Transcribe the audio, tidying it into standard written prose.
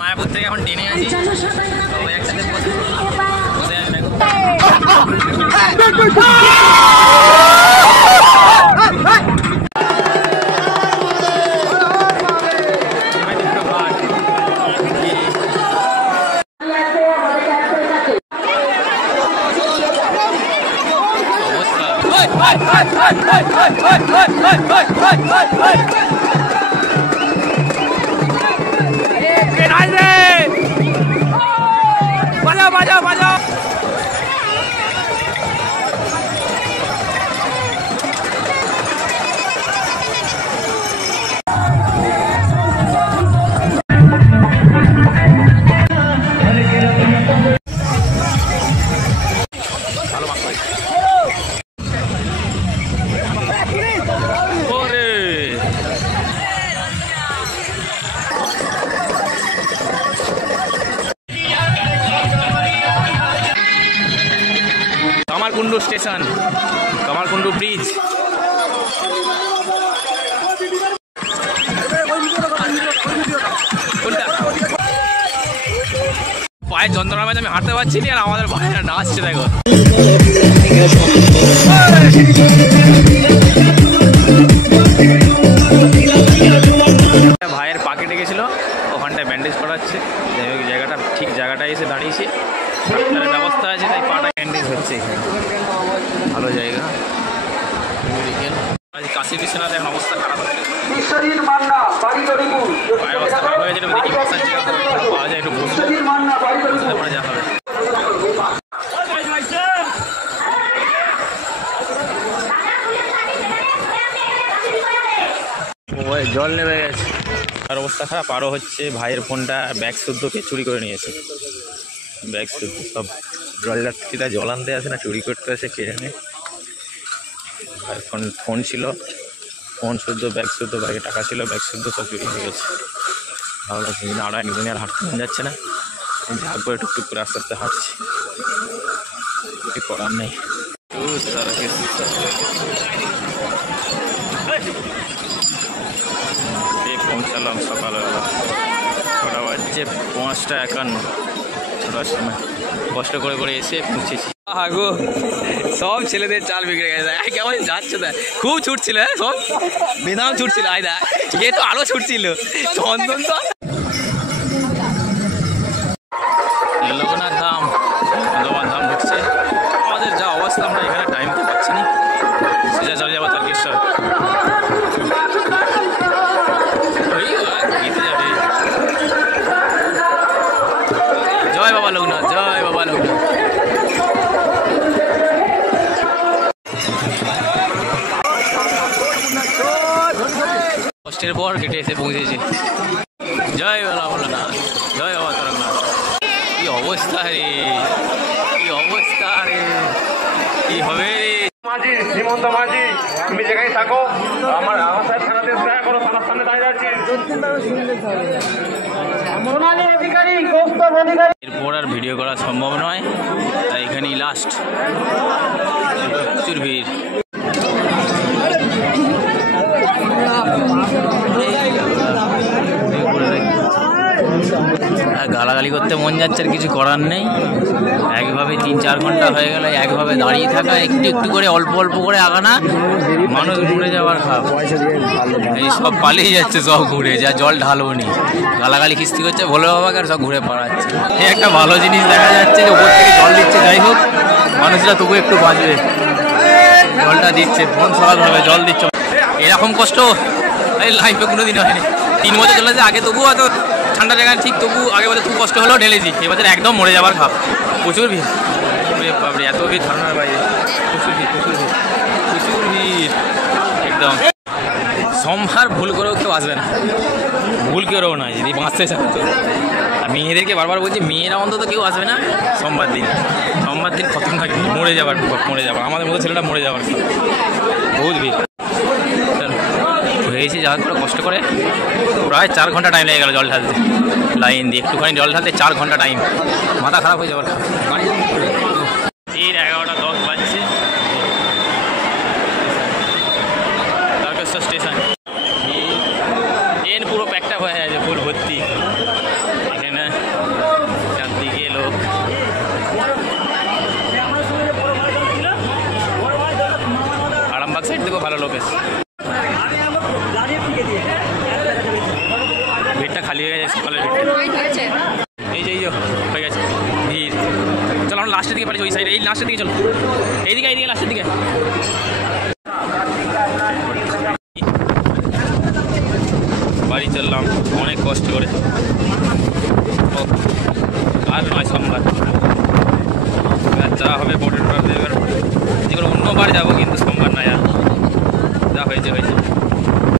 মায়াপুর থেকে এখন ট্রেনে আছি, একসাথে বসে বাজাও কামারকুন্ডু স্টেশন, কামারকুন্ডু ব্রিজ। পায়ের যন্ত্রণার মাঝে আমি হাঁটতে পারছি না, আর আমাদের ভাইরা নাচছে দেখো। ভাইয়ের পাকে ডেকেছিল, ওখানটায় ব্যান্ডেজ করাচ্ছে, জায়গাটা ঠিক জায়গাটায় এসে দাঁড়িয়েছে, ডাক্তারের ব্যবস্থা আছে, তাই পাটা ব্যান্ডেজ হচ্ছে। এখানে ভালো জায়গা। কাশি বিশ্বনাথ এখন অবস্থা খারাপ হচ্ছে, পায়ের অবস্থা খারাপ হয়ে গেছে। দেখি বসার জায়গা পাওয়া যায়, একটু বসতে পারে যা হবে। জল নেমে গেছে, আর অবস্থা খারাপ। আরও হচ্ছে ভাইয়ের ফোনটা ব্যাগ শুদ্ধকে চুরি করে নিয়েছে, ব্যাগ শুদ্ধ সব জল যাত্রীরা জল আনতে আসে না, চুরি করতে আসে, কে জানে। ফোন ছিল, ফোন শুদ্ধ, ব্যাগ শুদ্ধ, ব্যাগে টাকা ছিল, ব্যাগ শুদ্ধ সব চুরি হয়ে গেছে। ভালো লাগছে না, আর একদিনে আর হাঁটতে মন যাচ্ছে না, ঝাঁক করে টুকটুক করে আস্তে আস্তে হাঁটছি, কিছু করার নেই। পৌঁছালাম সকালবেলা, ওটা বাজছে 5:51, ছটার সময় কষ্ট করে করে এসে পৌঁছেছি। আগো সব ছেলেদের চাল বিগড়ে গেছে, কেমন যাচ্ছে দেখ, খুব ছুটছিল, হ্যাঁ সব বেদাম ছুটছিল, আয় দেখ এ তো আরো ছুটছিল চন্দন। তো লোকনাথ ধাম, ভগবান ধাম ঢুকছে। আমাদের যা অবস্থা, আমরা এখানে টাইম তো পাচ্ছি না, সোজা চলে যাবো তারকেশ্বর। জয় বাবা লোকনাথ, জয় বাবা লোকনাথ। কষ্টের পর কেটে এসে পৌঁছেছে। জয় বাবা ভোলানাথ, জয় বাবা তারকনাথ। কি অবস্থা রে, কি অবস্থা রে, কি হবে রে। মাঝি শ্রীমন্ত মাঝি, তুমি যেখানে থাকো আমার সাথে থানাতে দেখা করো, থানার সামনে দাঁড়িয়ে আছি। এরপর আর ভিডিও করা সম্ভব নয়, তাই এখানেই লাস্ট। প্রচুর ভিড়। গালাগালি করতে মন যাচ্ছে, আর কিছু করার নেই। একভাবে 3-4 ঘন্টা হয়ে গেল একভাবে দাঁড়িয়ে থাকা, একটু একটু করে অল্প অল্প করে আগানা, মানুষ ঘুরে যাওয়ার খাপ। এই সব পালিয়ে যাচ্ছে সব ঘুরে, যা জল ঢালবো নি, গালাগালি কিস্তি করছে ভোলে বাবাকে, আর সব ঘুরে পাড়াচ্ছে। এই একটা ভালো জিনিস দেখা যাচ্ছে যে ওপর থেকে জল দিচ্ছে, যাই হোক মানুষরা তবু একটু বাঁচবে, জলটা দিচ্ছে, ফোন সরাল হবে, জল দিচ্ছে। এরকম কষ্ট এই লাইফে কোনোদিন হয়নি। 3 বছর চলেছে, আগে তবু হয়তো ঠান্ডা জায়গায় ঠিক, তবু আগে বছর খুব কষ্ট হলেও ঢেলেছি, এবছর একদম মরে যাবার খাপ। প্রচুর ভিড়, বাপরে এত ভিড় ধারণার বাইরে, প্রচুর ভিড়, প্রচুর ভিড়, প্রচুর ভিড় একদম। সোমবার ভুল করেও কেউ আসবে না, ভুল করেও নয়, যদি বাঁচতে চান তো। আর মেয়েদেরকে বারবার বলছি, মেয়েরা অন্তত কেউ আসবে না সোমবার দিন। সোমবার দিন খতরনাক, মরে যাবার, আমাদের মতো ছেলেটা মরে যাবার, বহুত ভিড় হয়েছে। যা করে কষ্ট করে প্রায় 4 ঘন্টা টাইম লেগে গেল জল ঢালতে, লাইন দিয়ে একটুখানি জল ঢালতে 4 ঘন্টা টাইম, মাথা খারাপ হয়ে যাবার। এর 11:10 বাজছে, তারকেশ্বর স্টেশন। ট্রেন পুরো প্যাকটা হয়ে আছে, ফুল ভর্তি। এখানে সাইড থেকেও ভালো লোক এসছে। ভিড়টা খালি হয়ে গেছে সকালের ভিড়টা। এই যে হয়ে গেছে ভিড়। চলো আমরা লাস্টের দিকে পারি, ওই সাইডে, এই লাস্টের দিকে চলো, এইদিকে লাস্টের দিকে। বাড়ি চললাম অনেক কষ্ট করে। ও আর নয় সোমবার যা হবে বোটের এবার যে কোনো অন্যবার যাবো, কিন্তু সোমবার নয় আর যা হয়েছে হয়েছে।